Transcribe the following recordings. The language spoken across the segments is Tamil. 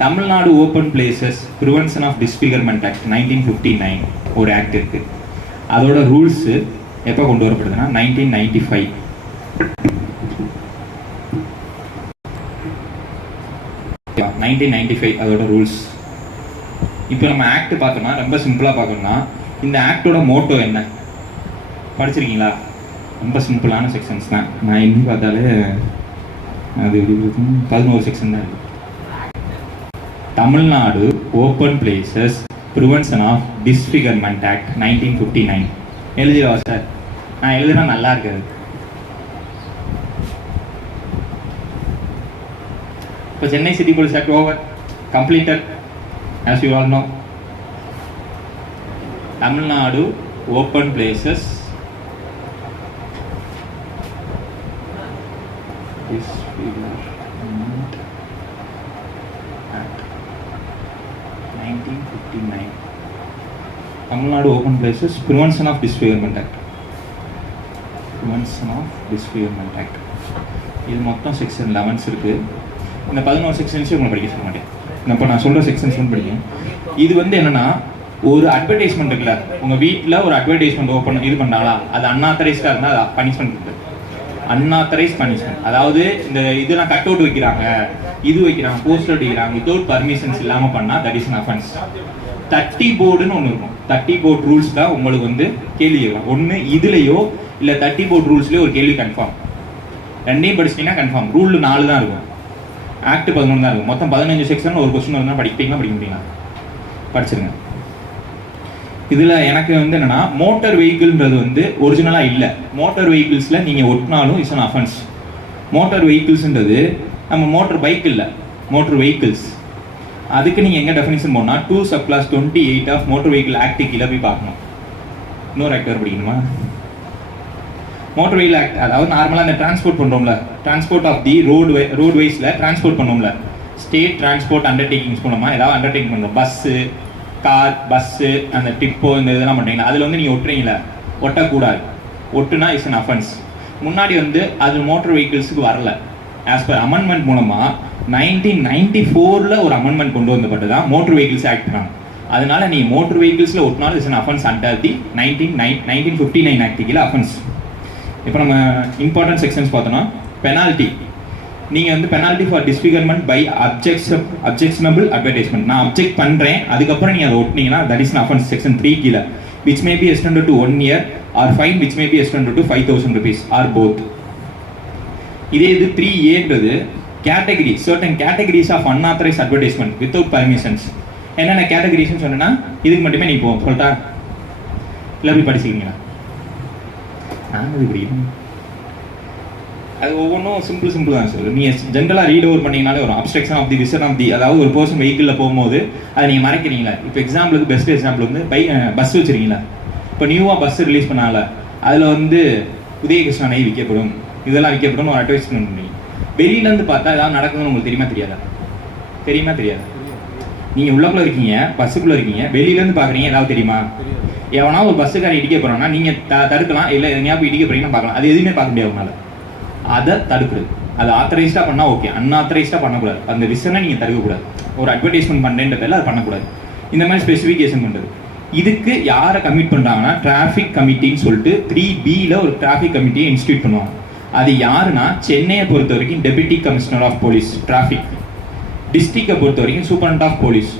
Tamil Nadu open places prevention of disfigurement act 1959 ஒரு ஆக்ட் இருக்கு. அதோட ரூல்ஸ் எப்போ கொண்டு வரப்படுதுன்னா 1995. அதோட ரூல்ஸ். இப்போ நம்ம ஆக்ட் பார்த்தோம்னா ரொம்ப சிம்பிளாக பார்க்கணும்னா இந்த ஆக்டோட மோட்டோ என்ன படிச்சிருக்கீங்களா? ரொம்ப சிம்பிளான செக்ஷன்ஸ் தான். நான் இன்னும் பார்த்தாலே அது 11 செக்ஷன் தான் இருக்கு. Tamil Nadu open places prevention of disfigurement act 1959 எழுதிடுவா சார்? நான் எழுதுனா நல்லா இருக்காது. இப்போ Chennai city police act over completed as you all know. Tamil Nadu open places Tamil Nadu open places prevention of disfigurement act. Prevention of disfigurement act இது மொத்தம் செக்ஷன் 11 இருக்கு. இந்த 11 செக்ஷன்ஸையும் உங்களுக்கு படிக்க சொல்ல மாட்டேன். இப்போ நான் சொல்கிற செக்ஷன்ஸ் படிக்கணும். இது என்னன்னா ஒரு அட்வர்டைஸ்மெண்ட் இருக்குல்ல, உங்கள் வீட்டில் ஒரு அட்வர்டைஸ்மெண்ட் ஓப்பன் இது பண்ணாங்களா, அது அன்ஆத்தரைஸ்டாக இருந்தால் அது பனிஷ்மெண்ட் இருக்குது. அன்ஆத்தரைஸ் பனிஷ்மெண்ட் அதாவது இந்த இதெல்லாம் கட் அவுட் வைக்கிறாங்க, இது வைக்கிறாங்க, போஸ்டர் வைக்கிறாங்க, வித்தவுட் பர்மிஷன்ஸ் இல்லாமல் பண்ணால் தட் இஸ் அன் அஃபென்ஸ். 30 போர்டுன்னு ஒன்று இருக்கும். 30 போர்ட் ரூல்ஸ் தான் உங்களுக்கு கேள்வி கேட்கலாம். ஒன்று இதுலையோ இல்லை 30 போர்ட் ரூல்ஸ்லேயோ ஒரு கேள்வி கன்ஃபார்ம். ரெண்டையும் படிச்சிட்டிங்கன்னா கன்ஃபார்ம். ரூல் 4 தான் இருக்கும், ஆக்ட் 11 தான் இருக்கும். மொத்தம் 15 செக்ஷன். ஒரு கொஸ்டின் இருந்தால் படிக்க முடியுங்களா? படிச்சிருங்க. இதில் எனக்கு என்னன்னா மோட்டார் வெஹிக்கிள்ன்றது ஒரிஜினலாக இல்லை. மோட்டார் வெஹிக்கிள்ஸில் நீங்கள் ஒட்டினாலும் இட்ஸ் அன் அஃபென்ஸ். மோட்டார் வெஹிக்கிள்ஸ்ன்றது நம்ம மோட்டர் பைக் இல்லை, மோட்டர் வெஹிக்கிள்ஸ். அதுக்கு நீங்கள் எங்கே டெஃபினிஷன் போனால் 2 subclass 28 of motor vehicle act கீழே போய் பார்க்கணும். இன்னொரு ஆக்ட் வேறு படிக்கணுமா? மோட்டர் வெஹிக்கிள் ஆக்ட் அதாவது நார்மலாக இந்த டிரான்ஸ்போர்ட் பண்ணுறோம்ல, டிரான்ஸ்போர்ட் ஆஃப் தி ரோட்வேஸில் டிரான்ஸ்போர்ட் பண்ணுவோம்ல, ஸ்டேட் டிரான்ஸ்போர்ட் அண்டர்டேக்கிங்ஸ் மூலமாக ஏதாவது அண்டர்டேக்கிங் பண்ணுறோம். பஸ்ஸு, கார், பஸ்ஸு, அந்த டிப்போ, இந்த இதெல்லாம் பண்ணுறீங்களா, அதில் நீங்கள் ஒட்டுறீங்களா? ஒட்டக்கூடாது. ஒட்டுனா இஸ் அன் அஃபென்ஸ். முன்னாடி அது மோட்டர் வெஹிக்கிள்ஸுக்கு வரல. ஆஸ் பர் அமெண்ட்மெண்ட் மூலமாக 1994 ஒரு அமெண்ட்மெண்ட் கொண்டு வந்தப்பட்டு தான் மோட்டர் வெஹிக்கிள்ஸ் ஆக்ட் பண்ணாங்க. அதனால நீ மோட்டர் வெஹிக்கிள்ஸில் ஒட்டினாலும் is an offence under the 1959 act கீழே அஃபென்ஸ். இப்போ நம்ம இம்பார்ட்டன்ட் செக்ஷன்ஸ் பார்த்தோம்னா பெனால்ட்டி. நீங்கள் penalty for disfigurement by objectionable advertisement. நான் அப்ஜெக்ட் பண்ணுறேன், அதுக்கப்புறம் நீங்கள் அதை ஒட்டினீங்கன்னா தட் இஸ் அஃபென்ஸ். செக்ஷன் 3 கீழே which may be extended to 1 year or fine which may be extended to 5,000 rupees or both. இதே இது 3A category, certain categories of unauthorised advertisement without permissions. என்னென்ன கேட்டகரிஸ்ன்னு சொன்னேன்னா இதுக்கு மட்டுமே நீ சொல்லிட்டா இல்லை போய் படிச்சுக்கிங்களா? அது ஒவ்வொன்றும் சிம்பிள் தான் சார். நீங்கள் ஜென்ரலாக ரீட் ஓவர் பண்ணிங்கனாலே ஒரு obstruction of the vision of the, அதாவது ஒரு பர்சன் வெஹிக்கிளில் போகும்போது அதை நீங்கள் மறைக்கிறீங்களா? இப்போ எக்ஸாம்பிளுக்கு பெஸ்ட் எக்ஸாம்பிள் பஸ் வச்சுருக்கீங்களா? இப்போ நியூவாக பஸ் ரிலீஸ் பண்ணால அதில் உதயகிருஷ்ணா நெய் விற்கப்படும், இதெல்லாம் விற்கப்படும் ஒரு அட்வர்டைஸ்மெண்ட் பண்ணி வெளியிலேருந்து பார்த்தா ஏதாவது நடக்குதுன்னு உங்களுக்கு தெரியுமா தெரியாதா? தெரியாது. நீங்கள் உள்ளக்குள்ளே இருக்கீங்க, பஸ்ஸுக்குள்ளே இருக்கீங்க, வெளியிலேருந்து பார்க்குறீங்க, ஏதாவது தெரியுமா? எவனா ஒரு பஸ்ஸுக்காரன் இடிக்க போகிறான்னா நீங்கள் தடுக்கலாம், இல்லை எங்கேயா போய் இடிக்க போகிறீங்கன்னா பார்க்கலாம். அது எதுவுமே பார்க்க முடியாது உங்களால். அதை தடுக்கிறது, அது ஆத்தரைஸ்டாக பண்ணால் ஓகே, அன்ஆத்தரைஸ்டாக பண்ணக்கூடாது. அந்த விஷனை நீங்கள் தடுக்கக்கூடாது. ஒரு அட்வர்டைஸ்மெண்ட் பண்ணுறேன்றதில் அது பண்ணக்கூடாது. இந்த மாதிரி ஸ்பெசிஃபிகேஷன் பண்ணுறது. இதுக்கு யாரை கமிட் பண்ணுறாங்கன்னா டிராஃபிக் கமிட்டின்னு சொல்லிட்டு 3B ஒரு டிராஃபிக் கமிட்டியை இன்ஸ்டியூட் பண்ணுவாங்க. அது யாருன்னா சென்னையை பொறுத்த வரைக்கும் deputy commissioner of police traffic, டிஸ்ட்ரிக்டை பொறுத்த வரைக்கும் superintendent of police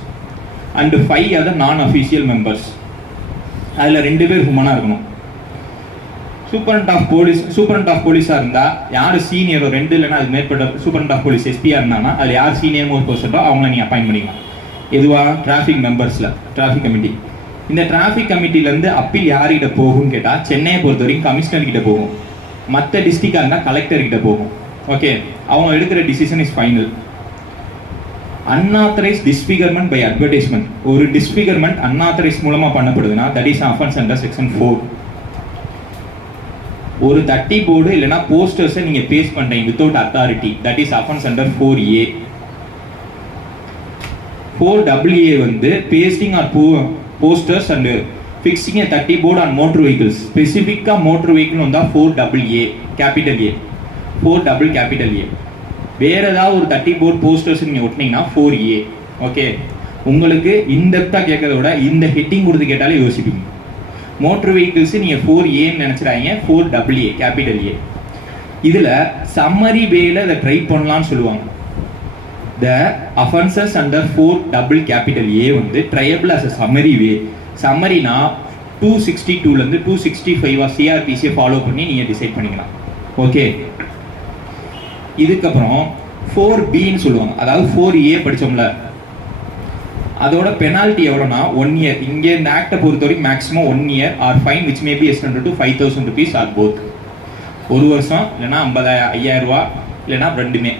and 5 other non official members. அதில் 2 பேர் ஹுமனாக இருக்கணும். சூப்பரண்ட் ஆஃப் போலீஸாக இருந்தால் யார் சீனியரோ 2 இல்லைன்னா அது மேற்பட்ட சூப்பரண்ட் ஆஃப் போலீஸ் எஸ்பியாக இருந்தாங்கன்னா அதில் யார் சீனியர் மோஸ்ட் பர்சன்ட்டோ அவங்கள நீங்கள் அப்பாயின்ட் பண்ணிக்கலாம். எதுவாக? டிராஃபிக் மெம்பர்ஸில் டிராஃபிக் கமிட்டி. இந்த டிராஃபிக் கமிட்டிலேருந்து அப்பீல் யார்கிட்ட போகும்னு கேட்டால் சென்னையை பொறுத்த வரைக்கும் கமிஷனர்கிட்ட போகும். மற்ற டிஸ்ட்ரிக்டாக இருந்தால் கலெக்டர்கிட்ட போகும். ஓகே, அவங்க எடுக்கிற decision is final. Unauthorised disfigurement by advertisement. ஒரு டிஸ்ஃபிகர்மெண்ட் அன்ஆத்தரைஸ் மூலமாக பண்ணப்படுதுன்னா that is offence under section 4. ஒரு 30 போர்டு இல்லைனா போஸ்டர்ஸை நீங்கள் பேஸ் பண்ணுறீங்க without authority, that is offence under 4A. 4AA pasting or posters and fixing a 30 board on motor vehicles. ஸ்பெசிஃபிக்காக மோட்டர் வெஹிக்கிள் வந்தால் 4AA capital A, 4 capital A. வேறு ஏதாவது ஒரு 30 போர்ட் போஸ்டர்ஸ் நீங்கள் ஒட்டினீங்கன்னா 4A. ஓகே, உங்களுக்கு இன்டெப்தா கேட்கறத விட இந்த ஹெட்டிங் கொடுத்து கேட்டாலே யோசிப்பீங்க. மோட்டர் வெஹிக்கிள்ஸ் நீங்க 4A நினைச்சிடாங்க, 4AA கேபிட்டல் ஏ. இதுல சம்மரி வேல இதை ட்ரை பண்ணலாம்னு சொல்லுவாங்க. The offenses under 4AA வந்து triable as a summary way. சம்மரினா 262ல இருந்து 265 சிஆர்பிசியை ஃபாலோ பண்ணி நீங்க டிசைட் பண்ணிக்கலாம். ஓகே, இதுக்கப்புறம் 4Bன்னு சொல்லுவாங்க. அதாவது 4A படிச்சோம்ல, அதோட பெனால்ட்டி எவ்வளோனா 1 year. இங்கே இந்த ஆக்டை பொறுத்த வரைக்கும் maximum 1 year or fine which may be extended to 5,000 rupees or both. 1 வருஷம் இல்லைன்னா 50,000 ரூபா இல்லைன்னா ரெண்டுமே.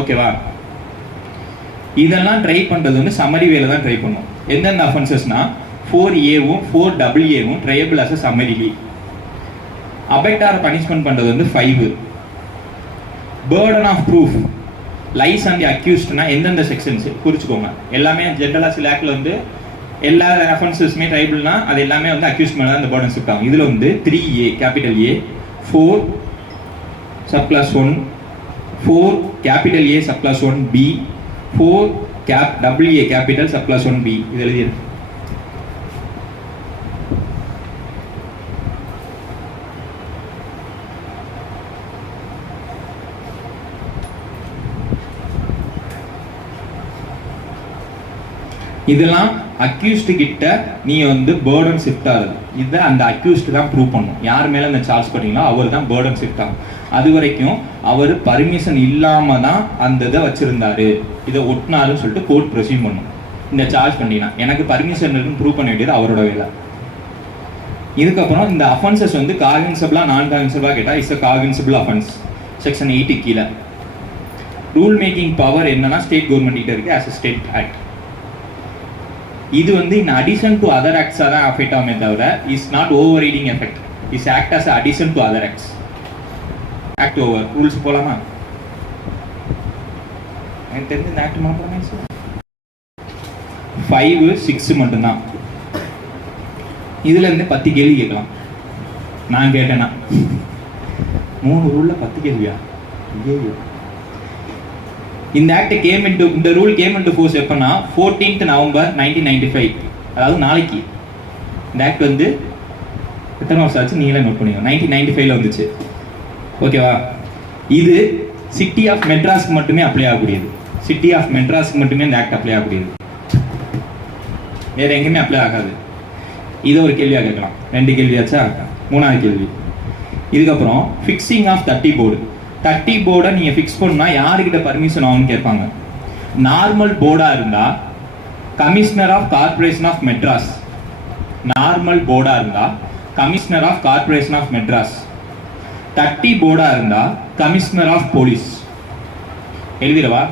ஓகேவா? இதெல்லாம் ட்ரை பண்ணுறது வந்து சம்மரி வேல தான் ட்ரை பண்ணுவோம். எந்தெந்த அஃபென்சஸ்னா 4Aவும் 4AA triable as a summary. அபெக்டாரை பனிஷ்மெண்ட் பண்ணுறது வந்து 5. Burden of proof lies and the அக்யூஸ்ட்னா எந்தெந்த செக்ஷன்ஸ் குறிச்சுக்கோங்க. எல்லாமே ஜென்ரலாக சில ஆக்டில் வந்து எல்லா அஃபென்சஸுமே ட்ரைபிள்னா அது எல்லாமே வந்து அக்யூஸ்ட் மேலே தான் அந்த பேர்டன் ஷிஃப்ட் ஆகும். இதில் வந்து 3A capital A, 4 subclass 1, 4 capital A subclass 1B, 4 AA capital subclass 1B. இது எழுதியிருக்கு. இதெல்லாம் அக்யூஸ்ட் கிட்ட நீ வந்து பேர்டன் ஷிஃப்ட் ஆகுது. இதை அந்த அக்யூஸ்ட் தான் ப்ரூவ் பண்ணும். யார் மேலே அந்த சார்ஜ் பண்ணீங்களோ அவர் தான் பேர்டன் ஷிஃப்ட் ஆகும். அது வரைக்கும் அவர் பர்மிஷன் இல்லாமல் தான் அந்த இதை வச்சிருந்தாரு, இதை ஒட்டினாருன்னு சொல்லிட்டு கோர்ட் ப்ரொசீட் பண்ணும். இந்த சார்ஜ் பண்ணினா எனக்கு பர்மிஷன் இருக்குன்னு ப்ரூவ் பண்ண வேண்டியது அவரோட வேலை. இதுக்கப்புறம் இந்த அஃபென்சஸ் வந்து காகின்சபிளா நான் காகின்சபிளா கேட்டால் இட்ஸ் அ காகின்சபிள் அஃபென்ஸ். செக்ஷன் 8 கீழே ரூல் மேக்கிங் பவர் என்னன்னா ஸ்டேட் கவர்மெண்ட் கிட்ட இருக்கு ஆஸ் அ ஸ்டேட் ஆக்ட். இது வந்து இன் அடிஷன் டு அதர் ஆக்ட்ஸாக தான் அஃபெக்ட் ஆகுமே தவிர is not over reading effect. Is act as addition to other acts. Act over rules போலாமா? எனக்கு தெரிஞ்ச இந்த ஆக்ட் மாத்திரமே 5, 6 மட்டும்தான். இதுல இருந்து 10 கேள்வி கேட்கலாம். நான் கேட்டேன்னா 3 ரூல்ல 10 கேள்வியா? இந்த இந்த ரூல் கேம் இன்டு ஃபோர்ஸ் எப்பனா 14th November 1995. அதாவது நாளைக்கு. இந்த ஆக்ட் வந்து எத்தனை வருஷம் ஆச்சு நீங்களே நோட் பண்ணிக்கோ. 1995ல வந்துச்சு. ஓகேவா? இது சிட்டி ஆஃப் மெட்ராஸ்க்கு மட்டுமே அப்ளை ஆகக்கூடியது. சிட்டி ஆஃப் மெட்ராஸ்க்கு மட்டுமே இந்த ஆக்ட் அப்ளை ஆகக்கூடியது. வேற எங்கேயுமே அப்ளை ஆகாது. இதை ஒரு கேள்வியாக கேட்கலாம். 2 கேள்வியாச்சா? 3வது கேள்வி. இதுக்கப்புறம் ஃபிக்ஸிங் ஆஃப் 30 போர்டு. 30 போர்டை நீங்க ஃபிக்ஸ் பண்ணா யாருக்கிட்ட பர்மிஷன் ஆகும்னு கேட்பாங்க. நார்மல் போர்டா இருந்தா commissioner of corporation of Madras. Normal போர்டா இருந்தா commissioner of corporation of Madras. 30 போர்டா இருந்தா கமிஷனர் ஆஃப் போலீஸ். எழுதிடவா?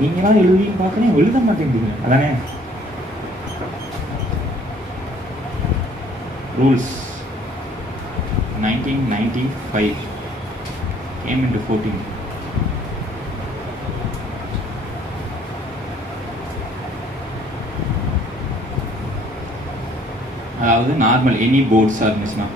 நீங்களாம் எழுதி பார்க்கணும், எழுத மாட்டேங்கிறீங்க. அதானே ரூல்ஸ். 1995 came into 14. அதாவது நார்மல் எனி போர்ட்ஸ் இருந்துச்சுன்னா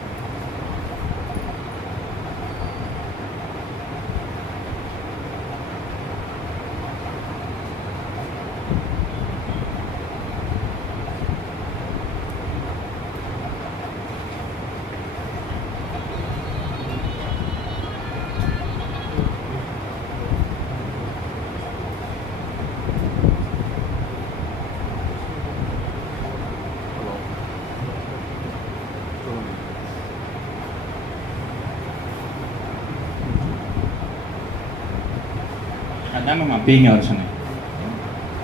அதான் மேம் அப்பீங்க அவர் சொன்னேன்.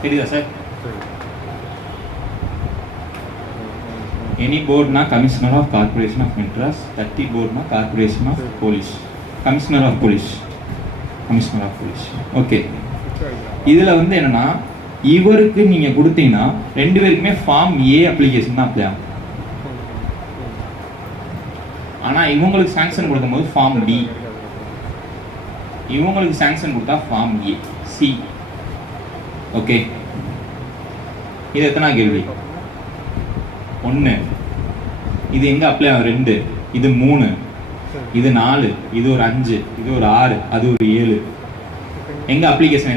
தெரியுதா சார்? எனி போர்ட்னா commissioner of corporation of Madras. 30 போர்ட்னா corporation of police. Commissioner of police. Commissioner of police. Okay, இதில் வந்து என்னன்னா இவருக்கு நீங்கள் கொடுத்தீங்கன்னா 2 பேருக்குமே ஃபார்ம் ஏ அப்ளிகேஷன் தான் அப்ளை ஆகும். ஆனால் இவங்களுக்கு சாங்ஷன் கொடுக்கும்போது ஃபார்ம் டி, இவங்களுக்கு சாங்ஷன் கொடுத்தா ஃபார்ம் ஏ சி. ஓகே, இது எத்தனை கேள்வி? 1. இது எங்க அப்ளை ஆகும்? 2. இது 3. இது 4. இது ஒரு 5. இது ஒரு 6. அது ஒரு 7. எங்க அப்ளிகேஷன்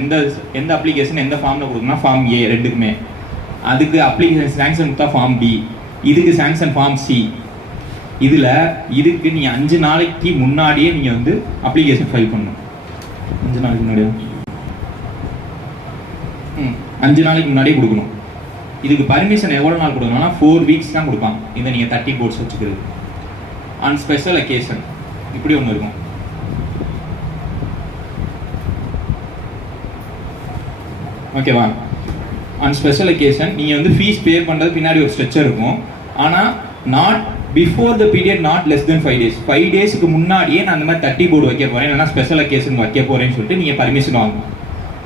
எந்த அப்ளிகேஷன் எந்த ஃபார்ம்ல கொடுக்கணும்னா ஃபார்ம் ஏ ரெண்டுக்குமே. அதுக்கு அப்ளிகேஷன் சாங்ஷன் கொடுத்தா ஃபார்ம் பி, இதுக்கு சாங்ஷன் ஃபார்ம் சி. இதுக்கு நீங்க 5 நாளைக்கு முன்னாடியே நீங்க வந்து அப்ளிகேஷன் ஃபைல் பண்ணணும். 5 நாளைக்கு முன்னாடியே 5 நாளைக்கு முன்னாடியே கொடுக்கணும். இதுக்கு பர்மிஷன் எவ்வளவு நாள் கொடுக்கணும்னா 4 வீக்ஸ் தான் கொடுப்பாங்க. இதை நீங்க 30 போர்ட்ஸ் வச்சுக்கிறது. ஆன் ஸ்பெஷல் அக்கேஷன் இப்படி ஒன்று இருக்கும். ஓகேவா? ஆன் ஸ்பெஷல் அக்கேஷன் நீங்கள் வந்து ஃபீஸ் பே பண்ணுறது பின்னாடி ஒரு ஸ்ட்ரக்சர் இருக்கும். ஆனால் not before the period not less than 5 days. 5 daysக்கு முன்னாடியே நான் அந்த மாதிரி 30 போர்டு வைக்க போகிறேன், இல்லைனா ஸ்பெஷல் அக்கேஷன் வைக்க போகிறேன்னு சொல்லிட்டு நீங்கள் பர்மிஷன் வாங்கணும்.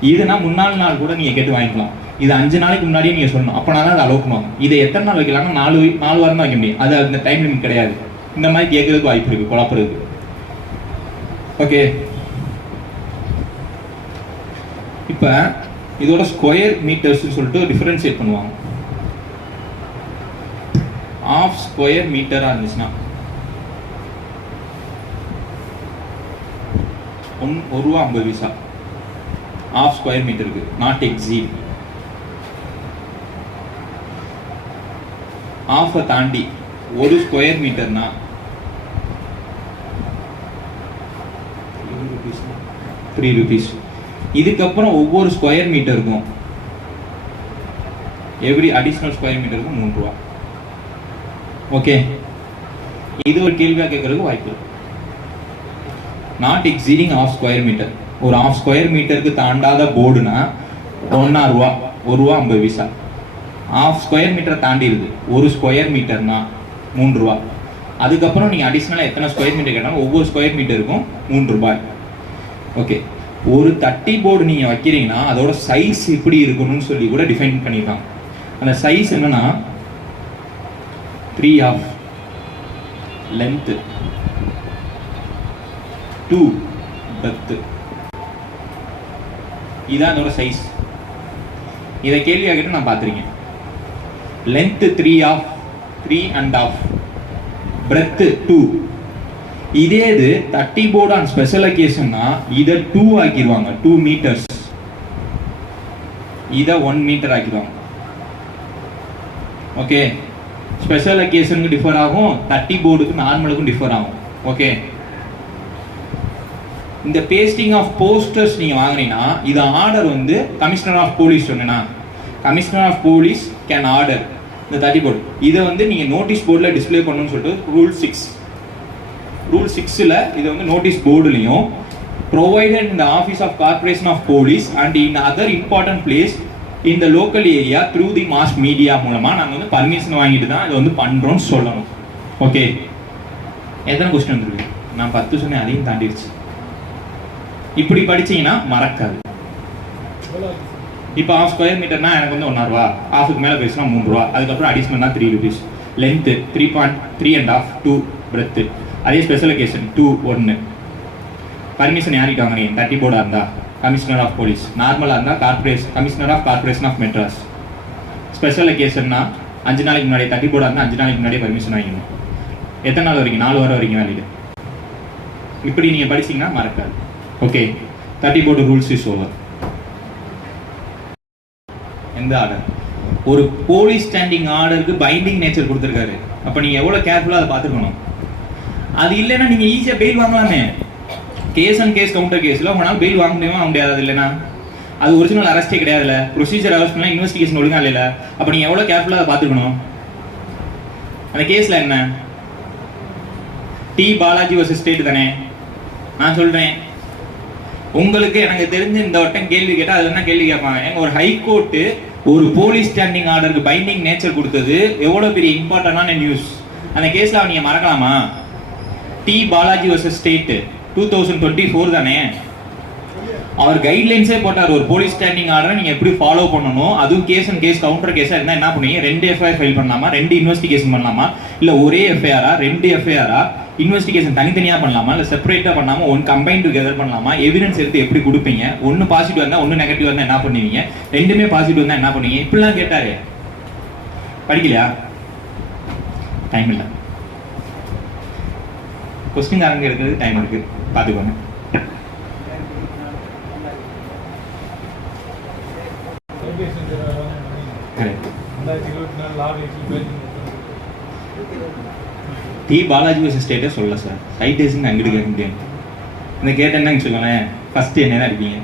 இதுனா முன்னாள் நாள் கூட நீங்கள் கேட்டு வாங்கிக்கலாம். இது 5 நாளைக்கு முன்னாடியே நீங்கள் சொல்லணும். அப்போனா தான் அதை அலோவ் பண்ணுவாங்க. இதை எத்தனை நாள் வைக்கலாம்னா 4 வாரம் தான் வைக்க முடியும். அது அந்த டைம் லிமிட் கிடையாது. இந்த மாதிரி கேட்கறதுக்கு வாய்ப்பு இருக்குது, குழப்பறதுக்கு. ஓகே, இப்போ இதோட ஸ்கொயர் மீட்டர்ஸ் சொல்லிட்டு டிஃபரன்ஷியேட் பண்ணுவாங்க. ஆஃப் ஸ்கொயர் மீட்டரா இருந்துச்சுன்னா ₹1.50 ஆஃப் ஸ்கொயர் மீட்டருக்கு, நாட் எக்ஸீட். ஆஃப் தாண்டி 1 ஸ்கொயர் மீட்டர்னா ₹3. இதுக்கப்புறம் ஒவ்வொரு ஸ்கொயர் மீட்டருக்கும் எவ்ரி அடிஷனல் ஸ்கொயர் மீட்டருக்கும் ₹3. ஓகே, இது ஒரு கேள்வியாக கேட்கறதுக்கு வாய்ப்பு இருக்கு. Not exceeding half square metre. ஒரு ஆஃப் ஸ்கொயர் மீட்டருக்கு தாண்டாத போர்டுனா ₹1.50. ஆஃப் ஸ்கொயர் மீட்டரை தாண்டிடுது, 1 ஸ்கொயர் மீட்டர்னா ₹3. அதுக்கப்புறம் நீங்கள் அடிஷ்னலாக எத்தனை ஸ்கொயர் மீட்டர் கேட்டாலும் ஒவ்வொரு ஸ்கொயர் மீட்டருக்கும் ₹3. ஓகே, ஒரு 30 போர்டு நீங்கள் வைக்கிறீங்கன்னா அதோட சைஸ் இப்படி இருக்கணும்னு சொல்லி கூட டிஃபைன் பண்ணியிருக்காங்க. அந்த சைஸ் என்னன்னா 3/2 லென்த்து, 2 டெப்த்து. இதான் அதோட சைஸ். இதை கேள்வி ஆகிட்டு நான் பார்த்துருக்கேன். Length 3.5, breadth 2. இதே இது 30 போர்டு ஆன் ஸ்பெஷல் அக்கேஷன்னா இதை 2 ஆக்கிடுவாங்க, 2 மீட்டர்ஸ். இதை 1 மீட்டர் ஆக்கிடுவாங்க. ஓகே, ஸ்பெஷல் அக்கேஷனுக்கு டிஃபர் ஆகும், 30 போர்டுக்கு நார்மலுக்கும் டிஃபர் ஆகும். ஓகே, இந்த பேஸ்டிங் ஆஃப் போஸ்டர்ஸ் நீங்க வாங்கினீங்கன்னா இது ஆர்டர் வந்து கமிஷனர் ஆஃப் போலீஸ் சொன்னா, commissioner of police can order இந்த 30 போர்டு. இதை வந்து நீங்க நோட்டீஸ் போர்டில் டிஸ்பிளே பண்ணணும்னு சொல்லிட்டு ரூல் 6ல இது வந்து notice போர்டுலையும் provided in the office of corporation of police and in other important place in the local area through the mass media மூலமா நாங்க வந்து பர்மிஷன் வாங்கிட்டு தான் இதை வந்து பண்றோம்னு சொல்லணும். ஓகே, எத்தனை கொஸ்டின் வந்துருக்கு? நான் 10 சொன்னேன், அதையும் தாண்டிடுச்சு. இப்படி படிச்சீங்கன்னா மறக்காது. இப்போ ஆஃப் ஸ்கொயர் மீட்டர்னா எனக்கு வந்து ₹1.50, ஆஃபுக்கு மேலே பேசினா ₹3, அதுக்கப்புறம் அடிஷனல்னா ₹3. Length 3.5, 2 breadth. அதே ஸ்பெஷல் அக்கேஷன் 2, 1. பர்மிஷன் யார்கிட்ட வாங்குறீங்க? 30 போர்டாக இருந்தால் கமிஷனர் ஆஃப் போலீஸ், நார்மலாக இருந்தால் commissioner of corporation of Madras. Special அக்கேஷன்னா 5 நாளைக்கு முன்னாடி, 30 போர்டாக இருந்தால் 5 நாளைக்கு முன்னாடியே பர்மிஷன் வாங்கிக்கணும். எத்தனை நாள் வரைக்கும்? 4 வாரம் வரைக்கும் வேலையில். இப்படி நீங்கள் படிச்சிங்கன்னா மறக்காது. Okay, 30 board rules is over. எந்த ஆர்டர்? ஒரு போலீஸ் ஸ்டாண்டிங் ஆர்டருக்கு பைண்டிங் நேச்சர் கொடுத்துருக்காரு. அப்போ நீங்கள் எவ்வளோ கேர்ஃபுல்லாக அதை பார்த்துக்கணும். அது இல்லைன்னா நீங்கள் ஈஸியாக பெயில் வாங்கலாமே. கேஸ் அண்ட் கேஸ் கவுண்டர் கேஸில் உங்களால் பெயில் வாங்க முடியாது. அது இல்லைன்னா அது ஒரிஜினல் அரெஸ்டே கிடையாதுல்ல. ப்ரொசீஜர் அரெஸ்ட் பண்ணலாம், இன்வெஸ்டிகேஷன் ஒழுங்கா இல்லைல்ல. அப்போ நீங்கள் எவ்வளோ கேர்ஃபுல்லாக அதை பார்த்துக்கணும். அந்த கேஸில் என்ன? டி பாலாஜி வர்சஸ் ஸ்டேட் தானே. நான் சொல்கிறேன், உங்களுக்கு எனக்கு தெரிஞ்சு இந்த வட்டம் கேள்வி கேட்டால் அது என்ன கேள்வி கேட்பாங்க? எங்க ஒரு ஹைகோர்ட்டு ஒரு போலீஸ் ஸ்டாண்டிங் ஆர்டருக்கு பைண்டிங் நேச்சர் கொடுத்தது எவ்வளோ பெரிய இம்பார்ட்டன்டான நியூஸ். அந்த கேஸில் அவன் நீங்கள் மறக்கலாமா? டி பாலாஜி வர்சஸ் ஸ்டேட் 2024 தானே. அவர் கைட்லைன்ஸே போட்டார். ஒரு போலீஸ் ஸ்டாண்டிங் ஆர்டரை நீங்கள் எப்படி ஃபாலோ பண்ணணும், அதுவும் கேஸ் அண்ட் கேஸ் கவுண்டர் கேஸாக இருந்தால் என்ன பண்ணுவீங்க? 2 எஃப்ஐஆர் ஃபைல் பண்ணலாமா, 2 இன்வெஸ்டிகேஷன் பண்ணலாமா, இல்லை ஒரே எஃப்ஐஆரா, 2 எஃப்ஐஆரா, இன்வெஸ்டிகேஷன் தனித்தனியாக பண்ணலாமா, இல்லை செப்பரேட்டாக பண்ணலாமா, ஒன் கம்பைன் டுகெதர் பண்ணலாமா, எவிடன்ஸ் எடுத்து எப்படி கொடுப்பீங்க, ஒன்று பாசிட்டிவ் இருந்தால் ஒன்று நெகட்டிவ் இருந்தால் என்ன பண்ணுவீங்க, 2மே பாசிட்டிவ் இருந்தால் என்ன பண்ணுவீங்க, இப்படிலாம் கேட்டாரு. படிக்கலையா? டைம் இல்லை. கொஸ்டின் அரங்க எடுக்கிறது டைம் இருக்கு, பார்த்துக்கோங்க. டி பாலாஜி வர்சஸ் ஸ்டேட்டே சொல்லல சார். சைட்டேஷன் அங்கிட்டு கேட்க முடியும். இந்த கேட்டேன்னு வச்சுக்கோங்களேன், ஃபர்ஸ்ட் என்ன அடிப்பீங்க?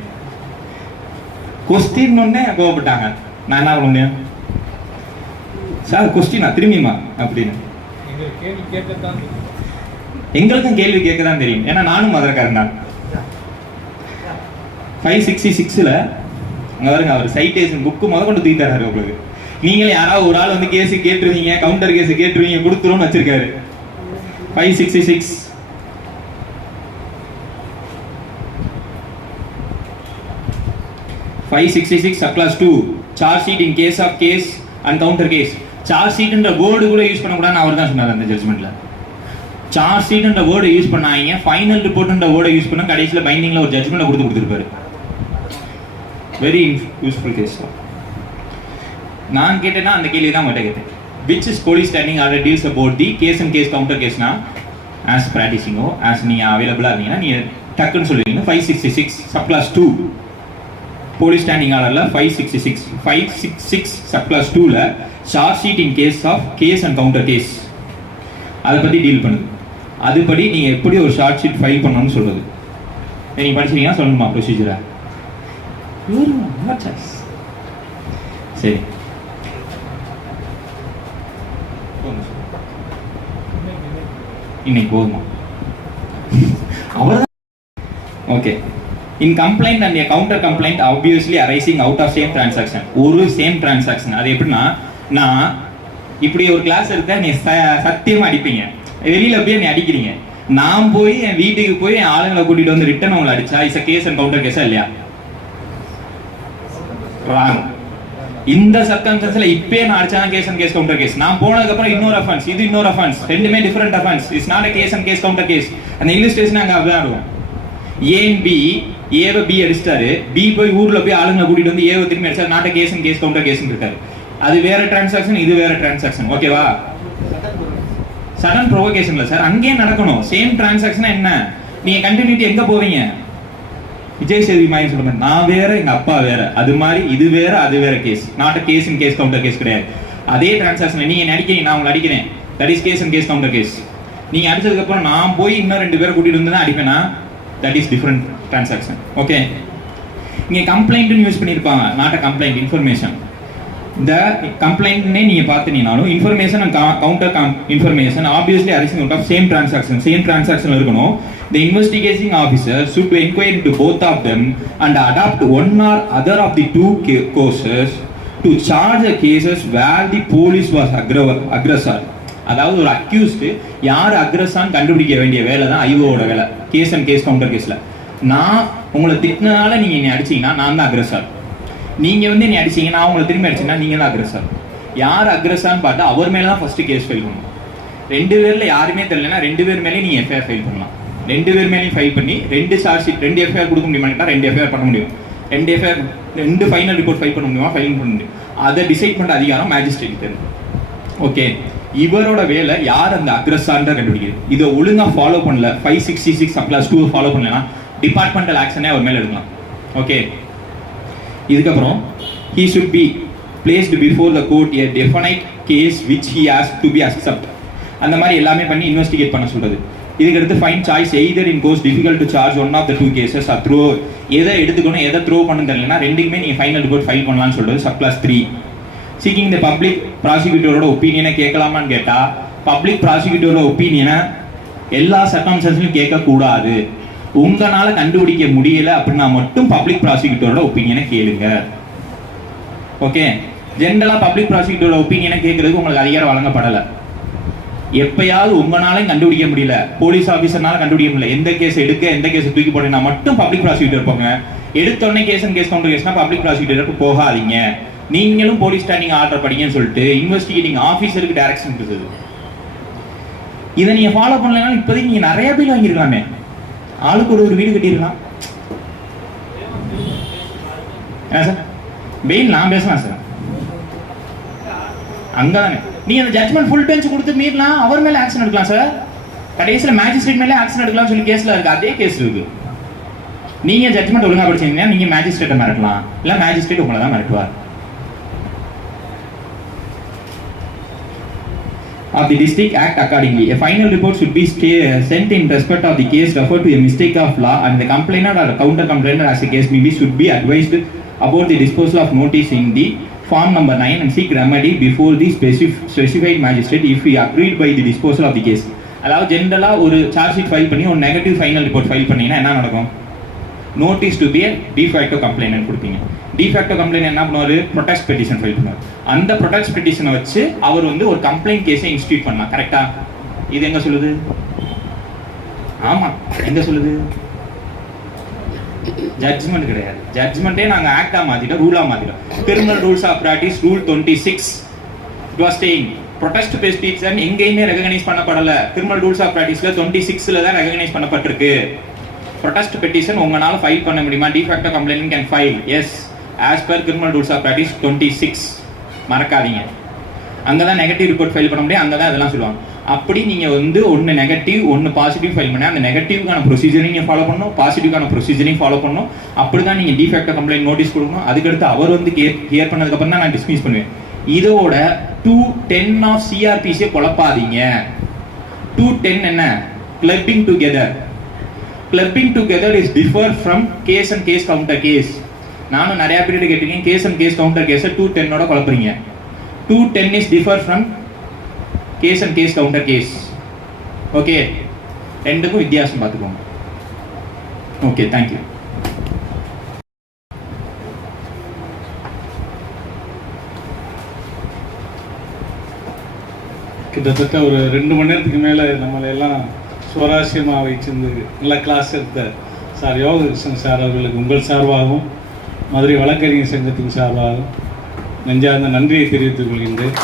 கொஸ்டின் ஒன்னே கோவப்பட்டாங்க. நான் என்ன பண்ண முடியும் சார்? கொஸ்டினா திரும்பியுமா அப்படின்னு எங்களுக்கும் கேள்வி கேட்க தான் தெரியும். ஏன்னா நானும் மதுரக்காரன் தான். 566ல் அங்கே வருங்க, அவர் சைட்டேஷன் புக்கு கொண்டு தூக்கி தராரு உங்களுக்கு. நீங்களே யாராவது ஒரு ஆள் வந்து கேஸ் கேட்டுருவீங்க, கவுண்டர் கேஸ் கேட்டுருவீங்க, கொடுத்துருவோம்னு வச்சிருக்காரு. 566 566 subclass 2 charge sheet in case of case and counter case. charge sheet என்ற வேர்டு கூட யூஸ் பண்ணக்கூடாதுன்னு அவர் தான் சொன்னார் அந்த ஜட்ஜ்மெண்ட்ல. சார்ஜ் ஷீட் என்ற வேர்டை யூஸ் பண்ணாங்க, ஃபைனல் ரிப்போர்ட் என்ற வேர்டை யூஸ் பண்ண கடைசியில் பைண்டிங்ல ஒரு ஜட்ஜ்மெண்ட் கொடுத்துருப்பாரு. Very useful case. நான் கேட்டேன்னா அந்த கேள்வி தான் உங்கள்கிட்ட கேட்டேன். Which is police standing order deals about the case and case counter கேஸ்னா ஆஸ் ப்ராக்டிசிங்கோ ஆஸ் நீங்கள் அவைலபிளாக இருந்தீங்கன்னா நீங்கள் டக்குன்னு சொல்லுவீங்க. 566 subclass 2 போலீஸ் ஸ்டாண்டிங் ஆர்டரில் 566 subclass 2ல charge sheet in case of case and counter case அதை பற்றி டீல் பண்ணுது. அதுபடி நீங்கள் எப்படி ஒரு ஷார்ட் ஷீட் ஃபைல் பண்ணணும்னு சொல்லுது. நீங்கள் படிச்சிங்கன்னா சொல்லணுமா ப்ரொசீஜரா? சரி, இன்னைக்கு போதுமா? அவ்வளோதான். Okay. In complaint and counter complaint obviously arising out of same transaction. ஒரு சேம் டிரான்சாக்ஷன். அது எப்படின்னா, நான் இப்படி ஒரு கிளாஸ் இருக்க நீ சத்தியமா அடிப்பீங்க, வெளியில போய் நீ அடிக்கிறீங்க, நான் போய் என் வீட்டுக்கு போய் என் ஆளுங்களை கூட்டிட்டு வந்து ரிட்டர்ன் உங்களை அடிச்சா இஸ் கேஸ் அண்ட் கவுண்டர் கேஸா இல்லையா? ராங். இந்த சர்க்கம்ஸ்டன்ஸ்ல இப்பே நான் அடிச்சா case and case counter case. நான் போனதுக்கு அப்புறம் இன்னொரு அஃபென்ஸ், இது இன்னொரு அஃபென்ஸ், ரெண்டுமே different offence. It's not a case and case counter case. அந்த இல்லஸ்ட்ரேஷன் அங்க அப்படியே ஆடுவோம். ஏ ஏவை பி அடிச்சிட்டாரு, பி போய் ஊர்ல போய் ஆளுங்களை கூட்டிட்டு வந்து ஏவை திரும்பி அடிச்சா not a case and case counter case இருக்காரு. அது வேற டிரான்சாக்ஷன், இது வேற டிரான்சாக்ஷன். ஓகேவா? சடன் ப்ரொவோகேஷன்ல சார் அங்கேயே நடக்கணும். சேம் டிரான்சாக்ஷன் என்ன, நீங்க கண்டினியூட்டி எங்க போவீங்க? விஜய் சேதுபதி மாதிரி சொல்லுங்க, நான் வேற எங்க அப்பா வேற, அது மாதிரி இது வேற அது வேற case. Not a case in case counter case கிடையாது. அதே டிரான்சாக்ஷன் நீங்க நடிக்கிறீங்க, நான் உங்களை அடிக்கிறேன், that is case in case counter case. நீங்க அடிச்சதுக்கு அப்புறம் நான் போய் இன்னும் 2 பேரை கூட்டிட்டு வந்து தான் அடிப்பேனா, that is different transaction. Okay. இங்க கம்ப்ளைண்ட் யூஸ் பண்ணிருப்பாங்க, நாட் a கம்ப்ளைண்ட், இன்ஃபர்மேஷன். இந்த கம்ப்ளைண்ட்னே நீங்க பார்த்தீங்கன்னாலும் information and counter information obviously arising out of same transaction. Same டிரான்சாக்ஷன்ல இருக்கணும். The investigating officer should to inquire into both of them and adopt one or other of the two courses to charge the cases where the police was aggressor. அதாவது ஒரு அக்யூஸ்டு யார் அக்ரஸான்னு கண்டுபிடிக்க வேண்டிய வேலை தான் ஐஓவோட வேலை, கேஸ் அண்ட் கேஸ் கவுண்டர் கேஸ்ல. நான் உங்களை திட்டினால நீங்க என்னை அடிச்சீங்கன்னா நான் தான் அக்ரஸர். நீங்க வந்து என்னை அடிச்சீங்க, நான் உங்களை திரும்பி அடிச்சீங்கன்னா நீங்க தான் அக்ரஸர். யார் அக்ரஸான்னு பார்த்தா அவர் மேல தான் ஃபர்ஸ்ட் கேஸ் ஃபைல் பண்ணணும். 2 பேர்ல யாருமே தெரியலன்னா 2 பேர் மேலே நீங்க எஃப்ஐஆர் ஃபைல் பண்ணலாம். 2 பேர் மேலேயும் ஃபைல் பண்ணி 2 சார்ஜ் ஷீட் 2 எஃப்ஐஆர் கொடுக்க முடியுமாட்டா 2 எஃப்ஐஆர் பண்ண முடியும். 2 எஃப்ஐஆர் 2 ஃபைனல் ரிப்போர்ட் ஃபைல் பண்ண முடியுமா, ஃபைல் பண்ண முடியும். அதை டிசைட் பண்ணுற அதிகாரம் மேஜிஸ்ட்ரேட் இருக்கு. ஓகே. இவரோட வேலை யார் அந்த அக்ரஸார்ன்ற கண்டுபிடிக்கிறது. இதை ஒழுங்கா ஃபாலோ பண்ணல, 566 subclass 2 ஃபாலோ பண்ணலன்னா டிபார்ட்மெண்டல் ஆக்ஷனே அவர் மேல எடுக்கலாம். ஓகே. இதுக்கப்புறம் he should be placed before the court a definite case which he has to be accept. அந்த மாதிரி எல்லாமே பண்ணி இன்வெஸ்டிகேட் பண்ண சொல்றது. இதுக்கு அடுத்து fine choice either in goes difficult to charge one of the 2 cases or throw. எதை எடுத்துக்கணும் எதை த்ரோ பண்ண தெரியலன்னா ரெண்டுக்குமே நீங்க ஃபைனல் ரிப்போர்ட் ஃபைல் பண்ணலாம்னு சொல்றது subclass 3. சீக்கிங் த பப்ளிக் ப்ராசிக்யூட்டரோட ஒப்பீனியனை கேட்கலாமான்னு கேட்டா பப்ளிக் ப்ராசிக்யூட்டரோட ஒப்பீனியனை எல்லா சர்க்கம்ஸ்டன்ஸ்லையும் கேட்கக்கூடாது. உங்களால கண்டுபிடிக்க முடியல அப்படின்னா மட்டும் பப்ளிக் ப்ராசிக்யூட்டரோட ஒப்பீனியனை கேளுங்க. ஓகே. ஜென்ரலா பப்ளிக் ப்ராசிக்யூட்டரோட ஒப்பீனியனை கேட்கறதுக்கு உங்களுக்கு அதிகாரம் வழங்கப்படலை. எப்பயாவது உங்களாலையும் கண்டுபிடிக்க முடியல, போலீஸ் ஆஃபீஸர்னால கண்டுபிடிக்க முடியல, எந்த கேஸ் எடுக்க எந்த கேஸ் தூக்கி போடுறீங்கன்னா மட்டும் பப்ளிக் ப்ராசிக்யூட்டர் போங்க. எடுத்தோடனே கேஸ் அண்ட் கேஸ் கவுண்டர் கேஸ்னா பப்ளிக் ப்ராசிக்யூட்டருக்கு போகாதீங்க. நீங்களும் போலீஸ் ஸ்டாண்டிங் ஆர்டர் படிங்கன்னு சொல்லிட்டு இன்வெஸ்டிகேட்டிங் ஆஃபீஸருக்கு டைரக்ஷன் இருக்குது. இதை நீங்க ஃபாலோ பண்ணலன்னா இப்போதைக்கு நீங்க நிறைய பேர் வாங்கிருக்கலாமே, ஆளுக்கு ஒரு வீடு கட்டிருக்கலாம். என்ன சார் பெயில் நான் பேசலாம் சார், அங்கதானே நீங்க அந்த ஜட்மெண்ட் ஃபுல் பெஞ்ச் கொடுத்து மீறலாம், அவர் மேல ஆக்ஷன் எடுக்கலாம் சார். கடைசியில் மேஜிஸ்ட்ரேட் மேலே ஆக்ஷன் எடுக்கலாம் சொல்லி கேஸ்ல இருக்கு, அதே கேஸ் இருக்கு. நீங்க ஜட்மெண்ட் ஒழுங்கா படிச்சீங்கன்னா நீங்க மேஜிஸ்ட்ரேட்டை மிரட்டலாம், இல்ல மேஜிஸ்ட்ரேட் உங்களை தான் மிரட்டுவார். of the district act accordingly. A final report should be sent in respect of the case referred to a mistake of law, and the complainant or counter complainant, as the case may be, should be advised about the disposal of notice in the form number 9 and seek remedy before the specified magistrate if he agreed by the disposal of the case. அதாவது ஜென்ரலாக ஒரு சார்ஜ் ஷீட் ஃபைல் பண்ணி ஒரு நெகட்டிவ் ஃபைனல் ரிப்போர்ட் ஃபைல் பண்ணீங்கன்னா என்ன நடக்கும்? Notice to be de facto complaint கொடுப்பீங்க. டிஃபேக்டோ கம்ப்ளைண்ட் என்ன பண்ணுவார்? ப்ரொடெக்ட் பெட்டிஷன் ஃபைல் பண்ணுவார். அந்த ப்ரொடெக்ட் பெட்டிஷனை வச்சு அவர் வந்து ஒரு கம்ப்ளைண்ட் கேஸை இன்ஸ்டியூட் பண்ணலாம். கரெக்டா? இது எங்க சொல்லுது? ஆமா, எங்க சொல்லுது? ஜட்ஜ்மெண்ட் கிடையாது. ஜட்ஜ்மெண்ட்டே நாங்க ஆக்டா மாத்திட்டோம், ரூலா மாத்திட்டோம். Criminal rules of practice rule 26 it was saying protect petition எங்கேயுமே ரெகக்னைஸ் பண்ணப்படல. கிரிமினல் ரூல்ஸ் ஆஃப் பிராக்டிஸ்ல 26ல தான் ரெகக்னைஸ் பண்ணப்பட்டிருக்கு. ப்ரொடெக்ட் பெட்டிஷன் உங்களால ஃபைல் பண்ண முடியுமா? De facto complaint can file. Yes, as per criminal rules of practice 26. மறக்காதீங்க. அங்கதான் நெகட்டிவ் ரிப்போர்ட் ஃபைல் பண்ண முடியும், அங்கதான் அதெல்லாம் சொல்லுவாங்க. அப்படி நீங்க வந்து ஒன்னு நெகட்டிவ் ஒன்னு பாசிட்டிவ் ஃபைல் பண்ணா அந்த நெகட்டிவ்கான ப்ரொசீஜரையும் நீங்க ஃபாலோ பண்ணணும், பாசிட்டிவ்கான ப்ரொசீஜரையும் ஃபாலோ பண்ணணும். அப்படிதான் நீங்க டிஃபேக்டோ கம்ப்ளைண்ட் நோட்டீஸ் கொடுக்கணும். அதுக்கடுத்து அவர் வந்து ஹியர் பண்ணதுக்கு அப்புறம் தான் நான் டிஸ்மிஸ் பண்ணுவேன். இதோட 210 ஆஃப் சிஆர்பிசியை குழப்பாதீங்க. 210 என்ன? Clubbing together. Clubbing together is differ from case and case counter case. நானும் நிறைய பீரியட் கேட்டிருக்கேன். கேஸ் அண்ட் கேஸ் கவுண்டர் கேஸை 210ஓட குழப்பறீங்க. 210 is differ from case and case counter case. Okay, ரெண்டுக்கும் வித்தியாசம் பார்த்துக்கோங்க. Okay, thank you. கிட்டத்தட்ட ஒரு 2 மணி நேரத்துக்கு மேலே நம்மளையெல்லாம் சுவாரஸ்யமாக வச்சிருந்து நல்ல கிளாஸ் எடுத்த சார் யோககிருஷ்ணன் சார் அவர்களுக்கு உங்கள் சார்பாகவும் மதுரை வழக்கறிஞர் சங்கத்தின் சார்பாகவும் நெஞ்சார்ந்த நன்றியை தெரிவித்துக் கொள்கின்றேன்.